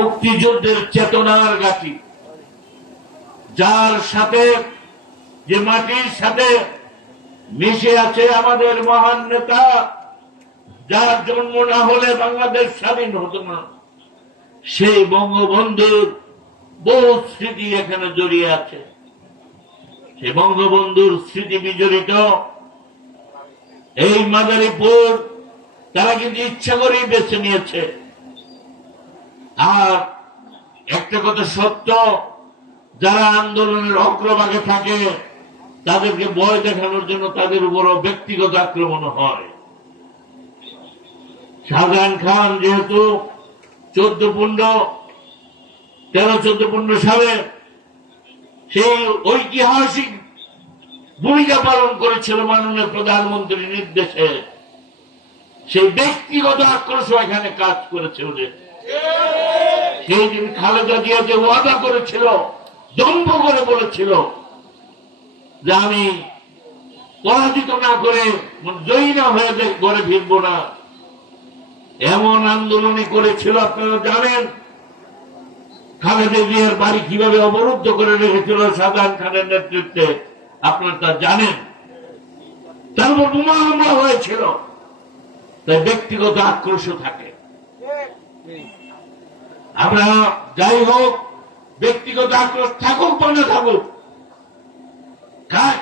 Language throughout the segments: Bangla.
মুক্তিযুদ্ধের চেতনার গাছি, যার সাথে, যে মাটির সাথে মিশে আছে আমাদের মহান নেতা, যার জন্ম না হলে বাংলাদেশ স্বাধীন হতো না, সেই বঙ্গবন্ধুর বহু স্মৃতি এখানে জড়িয়ে আছে। সেই বঙ্গবন্ধুর স্মৃতি বিজড়িত এই মাদারীপুর তারা কিন্তু ইচ্ছা করেই বেছে নিয়েছে। আর একটা কথা সত্য, যারা আন্দোলনের অগ্রভাগে থাকে তাদেরকে ভয় দেখানোর জন্য তাদের উপরও ব্যক্তিগত আক্রমণ হয়। শাহজাহান খান যেহেতু 13-14 সালে সেই ঐতিহাসিক ভূমিকা পালন করেছিল মাননীয় প্রধানমন্ত্রীর নির্দেশে, সেই ব্যক্তিগত আক্রোশ এখানে কাজ করেছে ওদের। সেই দিন খালেদা জিয়া যে ওয়াদা করেছিল, দম্ভ করে বলেছিল যে আমি পরাজিত না করে, জয়ী না হয়ে ঘরে ফিরবো না, এমন আন্দোলনই করেছিল। আপনারা জানেন খালেদা জিয়ার বাড়ি কিভাবে অবরুদ্ধ করে রেখেছিল শাহজাহান খানের নেতৃত্বে, আপনারা তা জানেন। তারপর বোমা হামলা হয়েছিল। তাই ব্যক্তিগত আক্রোশ থাকে। আমরা যাই হোক, ব্যক্তিগত আক্রোশ থাকুক বা না থাকুক,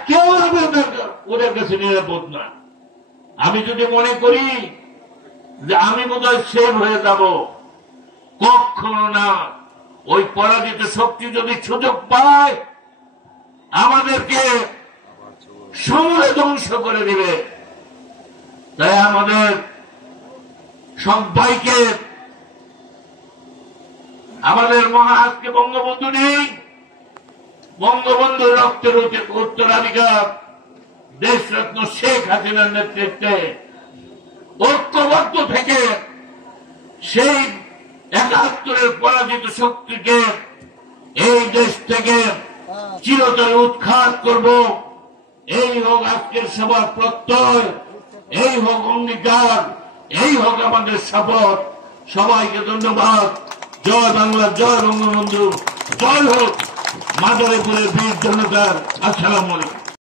কেউ ওদের কাছে নিরাপদ না। আমি যদি মনে করি যে আমি বোধহয় সেভ হয়ে যাব, কখনো না। ওই পরাজিত শক্তি যদি সুযোগ পায় আমাদেরকে সমূলে ধ্বংস করে দিবে। তাই আমাদের সবাইকে, আমাদের আজকে বঙ্গবন্ধু নেই, বঙ্গবন্ধুর রক্তের উত্তরাধিকার দেশরত্ন শেখ হাসিনার নেতৃত্বে ঐক্যবদ্ধ থেকে সেই 71-এর পরাজিত শক্তিকে এই দেশ থেকে চিরতরে উৎখাত করব। এই হোক আজকের সবার প্রত্যয়, এই হোক অঙ্গীকার, এই হোক আমাদের শপথ। সবাইকে ধন্যবাদ। জয় বাংলা, জয় বঙ্গবন্ধু, জয় হোক মাদারীপুরের বীর জনতার। আসসালামু আলাইকুম।